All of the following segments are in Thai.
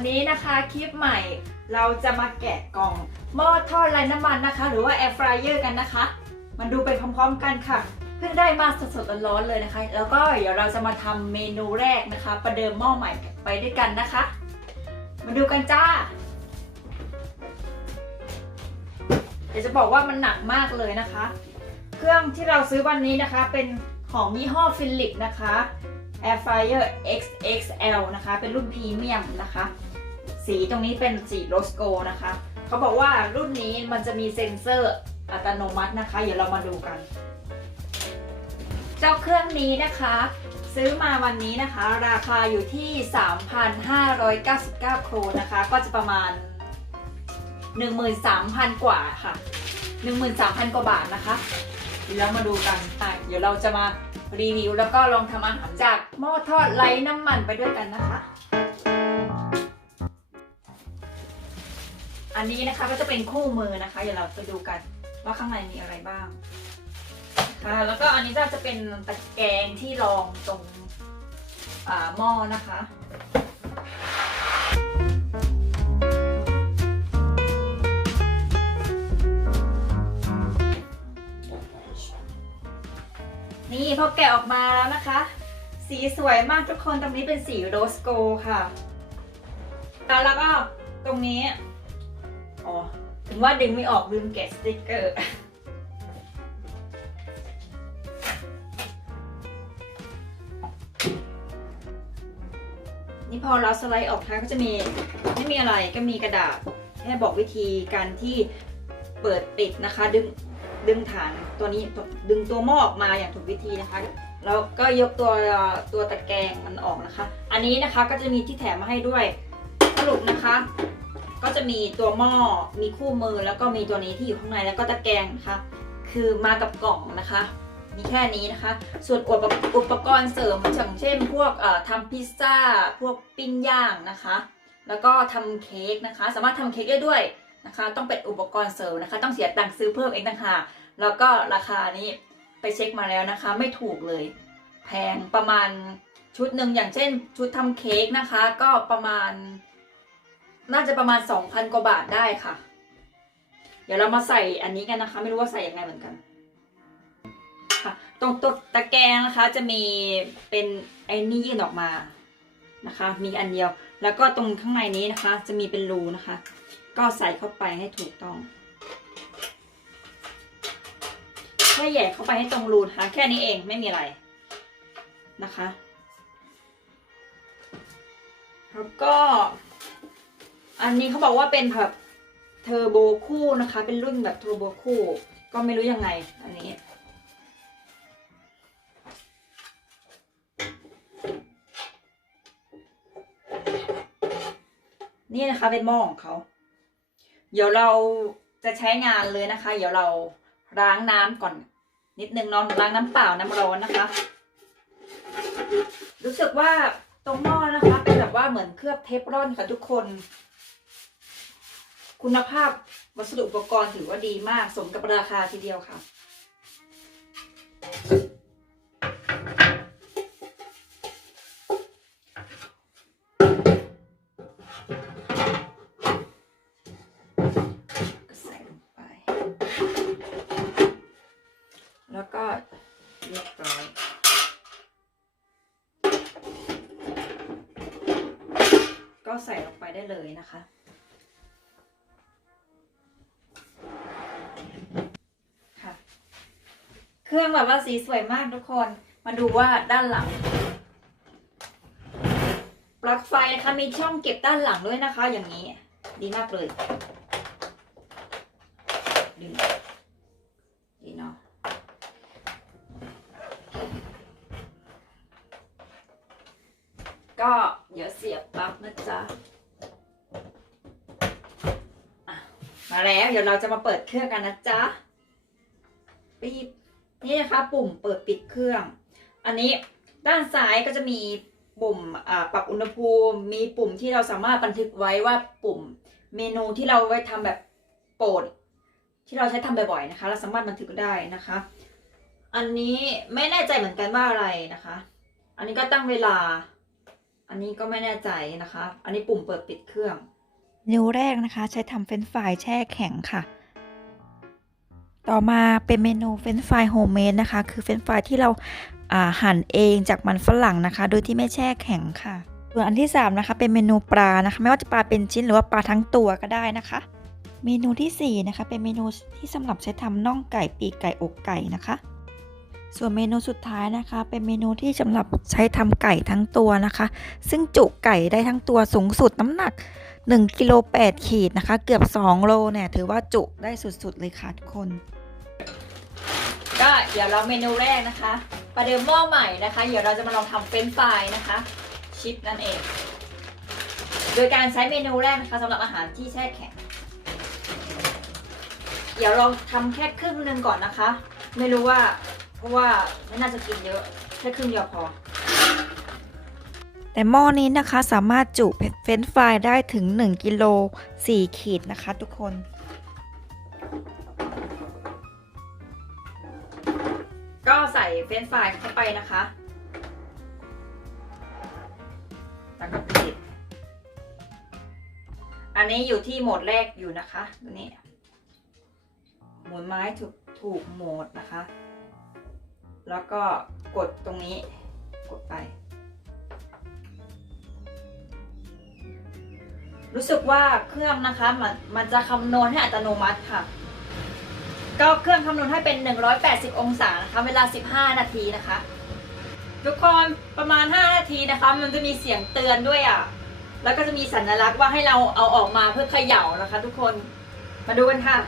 วัสดีค่ะวันนี้นะคะคลิปใหม่เราจะมาแกะกล่องหม้อทอดไร้น้ำมันนะคะ หรือว่าแอร์ฟรายเออร์กันนะคะมาดูไปพร้อมๆกันค่ะ เพิ่งได้มาสดๆร้อนๆเลยนะคะ แล้วก็เดี๋ยวเราจะมาทำเมนูแรกนะคะ ประเดิมหม้อใหม่ไปด้วยกันนะคะ มาดูกันจ้าเดี๋ยวจะบอกว่ามันหนักมากเลยนะคะ เครื่องที่เราซื้อวันนี้นะคะ เป็นของยี่ห้อฟิลิปนะคะ Air Fryer XXL นะคะ เป็นรุ่นพรีเมียมนะคะ สีตรงนี้เป็นสีโรสโกนะคะเขาบอกว่ารุ่นนี้มันจะมีเซ็นเซอร์อัตโนมัตินะคะ เดี๋ยวเรามาดูกัน เจ้าเครื่องนี้นะคะ ซื้อมาวันนี้นะคะ ราคาอยู่ที่ 3,599 โครนนะคะ ก็จะประมาณ 13,000 กว่าค่ะ 13,000 กว่าบาทนะคะเดี๋ยวเรามาดูกันอะเดี๋ยวเราจะมารีวิวแล้วก็ลองทำอาหารจากหม้อทอดไร้น้ำมันไปด้วยกันนะคะ อันนี้นะคะก็จะเป็นคู่มือนะคะ เดี๋ยวเราไปดูกันว่าข้างในมีอะไรบ้างค่ะแล้วก็อันนี้ก็จะเป็นตะแกรงที่รองตรงหม้อนะคะนี่พอแกะออกมาแล้วนะคะ สีสวยมากทุกคนตรงนี้เป็นสีโรสโกค่ะ แล้วก็ตรงนี้ ถึงว่าดึงไม่ออกลืมแกะสติกเกอร์นี่พอเราสไลด์ออกท้ายก็จะมีไม่มีอะไรก็มีกระดาษแค่บอกวิธีการที่เปิดปิดนะคะ ดึงดึงฐานตัวนี้ดึงตัวหม้อออกมาอย่างถูกวิธีนะคะแล้วก็ยกตัวตัวตะแกรงมันออกนะคะ อันนี้นะคะก็จะมีที่แถมมาให้ด้วยสรุปนะคะ ก็จะมีตัวหม้อ มีคู่มือแล้วก็มีตัวนี้ที่อยู่ข้างในแล้วก็ตะแกรงนะคะ คือมากับกล่องนะคะ มีแค่นี้นะคะ ส่วนอุปอุปกรณ์เสริมอย่างเช่น พวกเอ่อทำพิซซ่า พวกปิ้งย่างนะคะ แล้วก็ทำเค้กนะคะ สามารถทำเค้กได้ด้วยนะคะ ต้องเป็นอุปกรณ์เสริมนะคะ ต้องเสียตังค์ซื้อเพิ่มเองต่างหากแล้วก็ราคานี้ไปเช็คมาแล้วนะคะ ไม่ถูกเลย แพงประมาณชุดหนึ่งอย่างเช่นชุดทำเค้กนะคะ ก็ประมาณ น่าจะประมาณ 2,000 กว่าบาทได้ค่ะ เดี๋ยวเรามาใส่อันนี้กันนะคะ ไม่รู้ว่าใส่ยังไงเหมือนกัน ค่ะ ตรงตัวตะแกรงนะคะ จะมีเป็นไอ้นี่ยื่นออกมานะคะ มีอันเดียว แล้วก็ตรงข้างในนี้นะคะ จะมีเป็นรูนะคะ ก็ใส่เข้าไปให้ถูกต้องแค่แหย่เข้าไปให้ตรงรูนะคะแค่นี้เองไม่มีอะไรนะคะ แล้วก็ อันนี้เขาบอกว่าเป็นแบบเทอร์โบคู่นะคะ เป็นรุ่นแบบเทอร์โบคู่ ก็ไม่รู้ยังไง อันนี้ นี่นะคะเป็นหม้อของเขา เดี๋ยวเราจะใช้งานเลยนะคะ เดี๋ยวเราล้างน้ำก่อน นิดนึงนอนล้างน้ำเปล่าน้ำร้อนนะคะ รู้สึกว่าตรงหม้อนะคะ เป็นแบบว่าเหมือนเคลือบเทฟลอนค่ะทุกคน คุณภาพวัสดุอุปกรณ์ถือว่าดีมาก สมกับราคาทีเดียวค่ะก็ใส่ลงไป แล้วก็เรียบร้อยก็ใส่ลงไปได้เลยนะคะ เครื่องแบบว่าสีสวยมากทุกคน มาดูว่าด้านหลัง ปลั๊กไฟนะคะมีช่องเก็บด้านหลังด้วยนะคะ อย่างนี้ ดีมากเลยดึงดีเนาะก็เดี๋ยวเสียบปลั๊กนะจ๊ะมาแล้ว เดี๋ยวเราจะมาเปิดเครื่องกันนะจ๊ะ นี่นะคะปุ่มเปิดปิดเครื่อง อันนี้ด้านซ้ายก็จะมีปุ่มปรับอุณหภูมิ มีปุ่มที่เราสามารถบันทึกไว้ว่าปุ่มเมนูที่เราไว้ทำแบบโปรดที่เราใช้ทำบ่อยๆนะคะ เราสามารถบันทึกได้นะคะ อันนี้ไม่แน่ใจเหมือนกันว่าอะไรนะคะ อันนี้ก็ตั้งเวลา อันนี้ก็ไม่แน่ใจนะคะ อันนี้ปุ่มเปิดปิดเครื่องเมนูแรกนะคะ ใช้ทำเฟรนฟรายแช่แข็งค่ะ ต่อมาเป็นเมนูเฟรนฟรายโฮมเมดนะคะ คือเฟรนฟรายที่เราหั่นเองจากมันฝรั่งนะคะ โดยที่ไม่แช่แข็งค่ะ ส่วนอันที่ 3 นะคะ เป็นเมนูปลานะคะ ไม่ว่าจะปลาเป็นชิ้นหรือว่าปลาทั้งตัวก็ได้นะคะ เมนูทีสี่4 นะคะ เป็นเมนูที่สำหรับใช้ทำน่องไก่ปีกไก่อกไก่นะคะ ส่วนเมนูสุดท้ายนะคะ เป็นเมนูที่สำหรับใช้ทำไก่ทั้งตัวนะคะ ซึ่งจุไก่ได้ทั้งตัวสูงสุดน้ำหนัก1กิโล8ขีดนะคะ เกือบ2โลเนี่ยถือว่าจุได้สุดๆเลยค่ะทุกคน ก็เดี๋ยวเราเมนูแรกนะคะ ประเดิมหม้อใหม่นะคะ เดี๋ยวเราจะมาลองทำเฟรนฟรายนะคะ ชิปนั่นเอง โดยการใช้เมนูแรกนะคะสำหรับอาหารที่แช่แข็ง เดี๋ยวเราทำแค่ครึ่งหนึ่งก่อนนะคะ ไม่รู้ว่า เพราะว่าไม่น่าจะกินเยอะแค่ครึ่งเดียวพอแต่หม้อนี้นะคะสามารถจุเฟรนฟรายได้ถึง 1 กิโล 4 ขีดนะคะทุกคน เฟรนฟรายเข้าไปนะคะ แล้วก็ปิด อันนี้อยู่ที่โหมดแรกอยู่นะคะตัวนี้ หมุนไม้ถูกถูกโหมดนะคะ แล้วก็กดตรงนี้ กดไป รู้สึกว่าเครื่องนะคะมันมันจะคำนวณให้อัตโนมัติค่ะ ก็เครื่องคำนวณให้เป็น 180 องศานะคะ เวลา 15 นาทีนะคะ ทุกคนประมาณ 5 นาทีนะคะ มันจะมีเสียงเตือนด้วยอะ แล้วก็จะมีสัญลักษณ์ว่าให้เราเอาออกมาเพื่อเขย่านะคะ ทุกคน มาดูกันค่ะ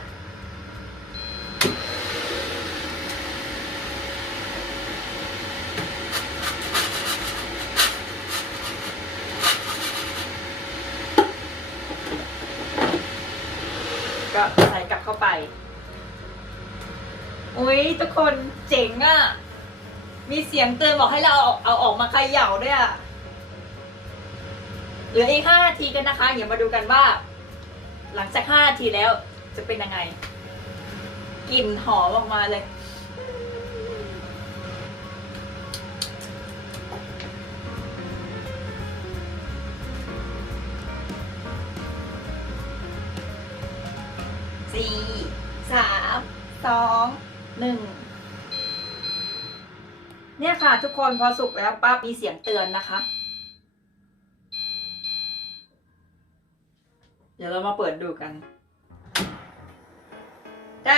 ก็ใส่กลับเข้าไป อุ้ยทุกคนเจ๋งอะ่ะ มีเสียงเตือนบอกให้เราเอาเอาออกมาเขย่าด้วยอะ่ะ เหลืออีกห้านาทีกันนะคะ เดี๋ยวมาดูกันว่า หลังจากห้านาทีแล้วจะเป็นยังไง กลิ่นหอมออกมาเลย สี่สามสอง หนึ่งเนี่ยค่ะ ทุกคนพอสุกแล้วปั๊บมีเสียงเตือนนะคะ เดี๋ยวเรามาเปิดดูกันแด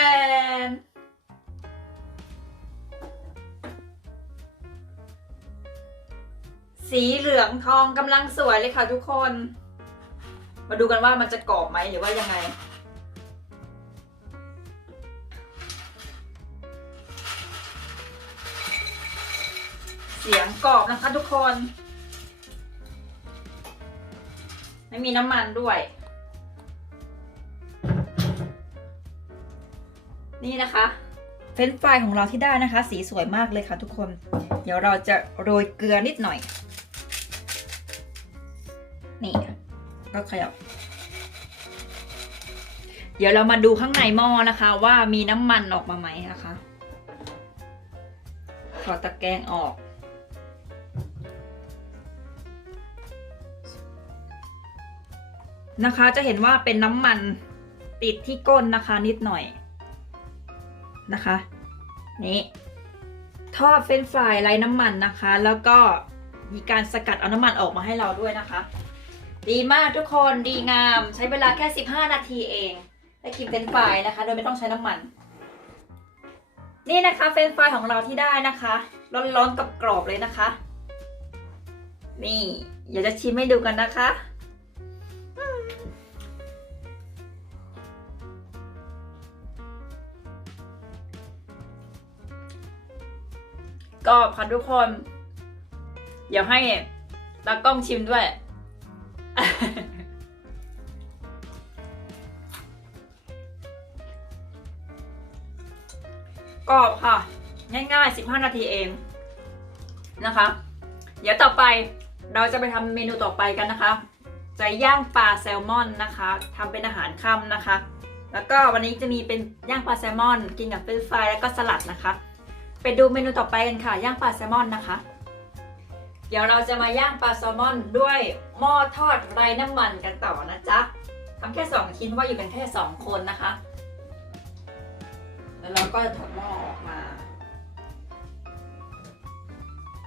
นสีเหลืองทองกำลังสวยเลยค่ะทุกคน มาดูกันว่ามันจะกรอบไหมหรือว่ายังไง กรอบนะคะทุกคน ไม่มีน้ำมันด้วย นี่นะคะ เฟรนฟรายของเราที่ได้นะคะ สีสวยมากเลยค่ะทุกคน เดี๋ยวเราจะโรยเกลือนิดหน่อย นี่ก็ขยับเดี๋ยวเรามาดูข้างในหม้อนะคะ ว่ามีน้ำมันออกมาไหมนะคะถอตะแกรงออก นะคะ จะเห็นว่าเป็นน้ำมันติดที่ก้นนะคะนิดหน่อยนะคะ นี่ทอดเฟรนฟรายไร้น้ำมันนะคะ แล้วก็มีการสกัดเอาน้ำมันออกมาให้เราด้วยนะคะ ดีมากทุกคนดีงามใช้เวลาแค่ 15 นาทีเองได้กินเฟรนฟรายนะคะ โดยไม่ต้องใช้น้ำมัน นี่นะคะเฟรนฟรายของเราที่ได้นะคะร้อนๆกับกรอบเลยนะคะ นี่อยากจะชิมให้ดูกันนะคะ ก็ค่ะทุกคนเดี๋ยวให้ตากล้องชิมด้วยก็ค่ะ ง่ายๆ 15 นาทีเองนะคะ เดี๋ยวต่อไปเราจะไปทำเมนูต่อไปกันนะคะ จะย่างปลาแซลมอนนะคะทำเป็นอาหารค่ำนะคะ แล้วก็วันนี้จะมีเป็นย่างปลาแซลมอน กินกับเฟรนช์ฟรายแล้วก็สลัดนะคะ ไปดูเมนูต่อไปกันค่ะ ย่างปลาแซลมอนนะคะ เดี๋ยวเราจะมาย่างปลาแซลมอนด้วยหม้อทอดไร้น้ำมันกันต่อนะจ๊ะทำแค่สองชิ้นว่าอยู่กันแค่สองคนนะคะ แล้วเราก็ถอดหม้อออกมา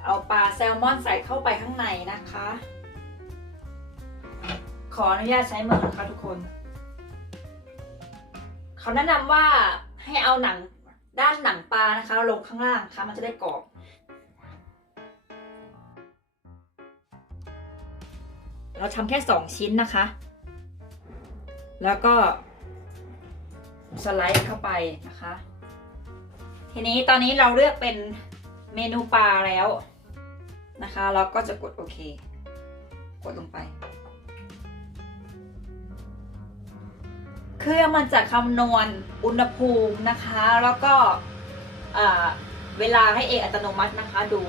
เอาปลาแซลมอนใส่เข้าไปข้างในนะคะ ขออนุญาตใช้มือนะคะทุกคน เขาแนะนำว่าให้เอาหนัง ด้านหนังปลานะคะ ลงข้างล่างนะคะมันจะได้กรอบเราทำแค่สองชิ้นนะคะ แล้วก็สไลด์เข้าไปนะคะ ทีนี้ตอนนี้เราเลือกเป็นเมนูปลาแล้วนะคะ เราก็จะกดโอเค กดลงไป เครื่องมันจะคำนวณอุณหภูมินะคะ แล้วก็เวลาให้เองอัตโนมัตินะคะดู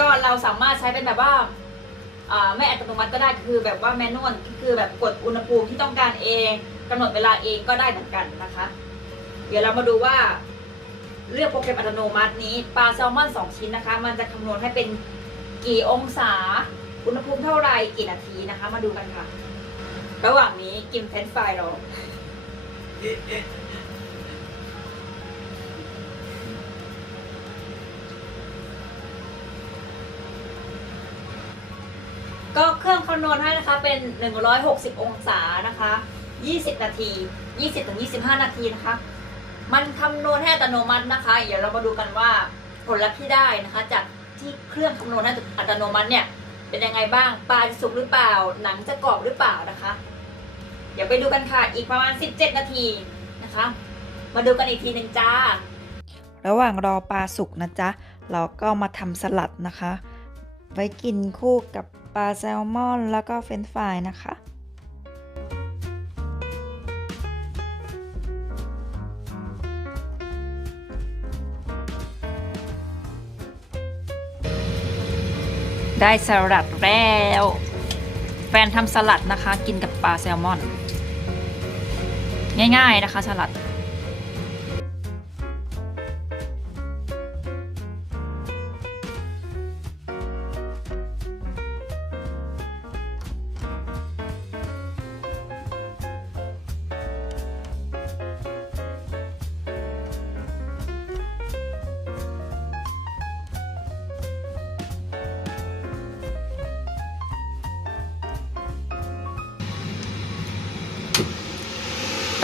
ก็เราสามารถใช้เป็นแบบว่าไม่อัตโนมัติก็ได้คือแบบว่าแมนนวลคือแบบกดอุณหภูมิที่ต้องการเองกำหนดเวลาเองก็ได้เหมือนกันนะคะ เดี๋ยวเรามาดูว่าเลือกโปรแกรมอัตโนมัตินี้ปลาแซลมอน2 ชิ้นนะคะ มันจะคำนวณให้เป็นกี่องศา อุณหภูมิเท่าไรกี่นาทีนะคะ มาดูกันค่ะ ระหว่างนี้กินเฟรนช์ฟรายเรา ก็เครื่องคำนวณให้นะคะเป็น 160 องศานะคะ 20 นาที 20-25 นาทีนะคะ มันคำนวณให้อัตโนมัตินะคะ เดี๋ยวเรามาดูกันว่าผลลัพธ์ที่ได้นะคะ จากที่เครื่องคำนวณให้อัตโนมัติเนี่ย เป็นยังไงบ้าง ปลาจะสุกหรือเปล่า หนังจะกรอบหรือเปล่านะคะ ดี๋ยวไปดูกันค่ะ อีกประมาณ 17 นาทีนะคะ มาดูกันอีกทีหนึ่งจ้า ระหว่างรอปลาสุกนะจ๊ะ เราก็มาทำสลัดนะคะ ไว้กินคู่กับปลาแซลมอนแล้วก็เฟรนฟรายนะคะได้สลัดแล้ว แฟนทำสลัดนะคะ กินกับปลาแซลมอน ง่าย ๆนะคะ สลัด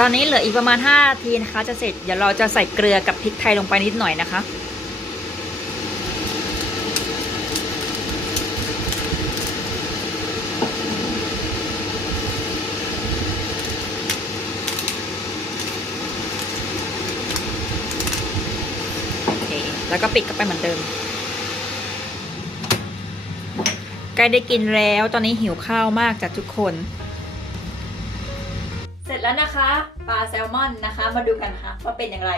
ตอนนี้เหลืออีกประมาณ5นาทีนะคะ จะเสร็จเดี๋ยวเราจะใส่เกลือกับพริกไทยลงไปนิดหน่อยนะคะ โอเค แล้วก็ปิดกลับไปเหมือนเดิมใกล้ได้กินแล้วตอนนี้หิวข้าวมากจากทุกคน แซลมอนนะคะ มาดูกันค่ะว่าเป็นอย่างไร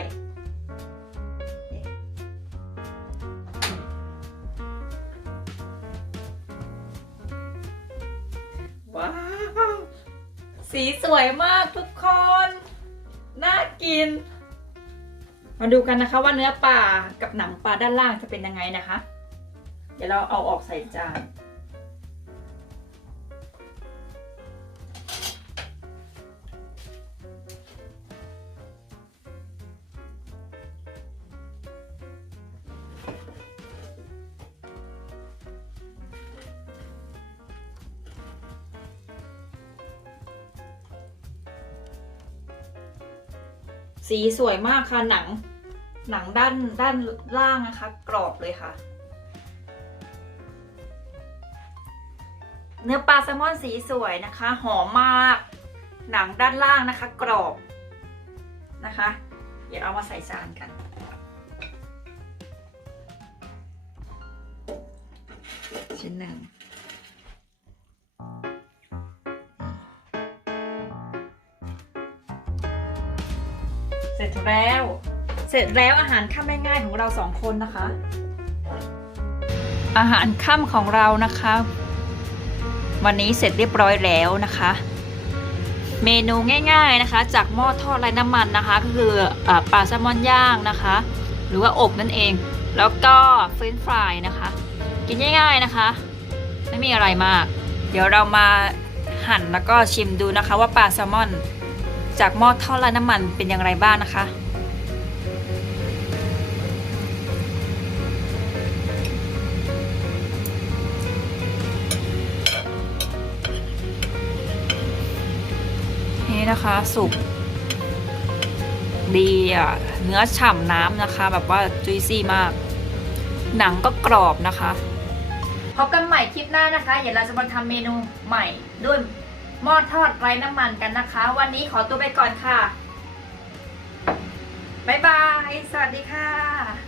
ว้าว สีสวยมากทุกคน น่ากิน มาดูกันนะคะว่าเนื้อปลากับหนังปลาด้านล่างจะเป็นยังไงนะคะ เดี๋ยวเราเอาออกใส่จาน สีสวยมากค่ะหนัง หนังด้านด้านล่างนะคะ กรอบเลยค่ะ เนื้อปลาแซลมอนสีสวยนะคะ หอมมาก หนังด้านล่างนะคะ กรอบนะคะ เดี๋ยวเอามาใส่จานกันชิ้นหนึ่ง เสร็จแล้ว เสร็จแล้วอาหารค่ำง่ายๆของเราสองคนนะคะ อาหารค่ำของเรานะคะ วันนี้เสร็จเรียบร้อยแล้วนะคะ เมนูง่าย ๆนะคะ จากหม้อทอดไร้น้ำมันนะคะ ก็คืออปลาแซลมอนย่างนะคะ หรือว่าอบนั่นเอง แล้วก็เฟรนช์ฟรายนะคะ กินง่าย ๆนะคะ ไม่มีอะไรมาก เดี๋ยวเรามาหั่นแล้วก็ชิมดูนะคะว่าปลาแซลมอน จากหม้อทอดไร้น้ำมันเป็นอย่างไรบ้างนะคะ นี่นะคะสุกดีอะเนื้อฉ่ำน้ำนะคะ แบบว่าจุยซี่มาก หนังก็กรอบนะคะ พบกันใหม่คลิปหน้านะคะ เดี๋ยวเราจะมาทำเมนูใหม่ด้วย หม้อทอดไร้น้ำมันกันนะคะ วันนี้ขอตัวไปก่อนค่ะ บ๊ายบาย สวัสดีค่ะ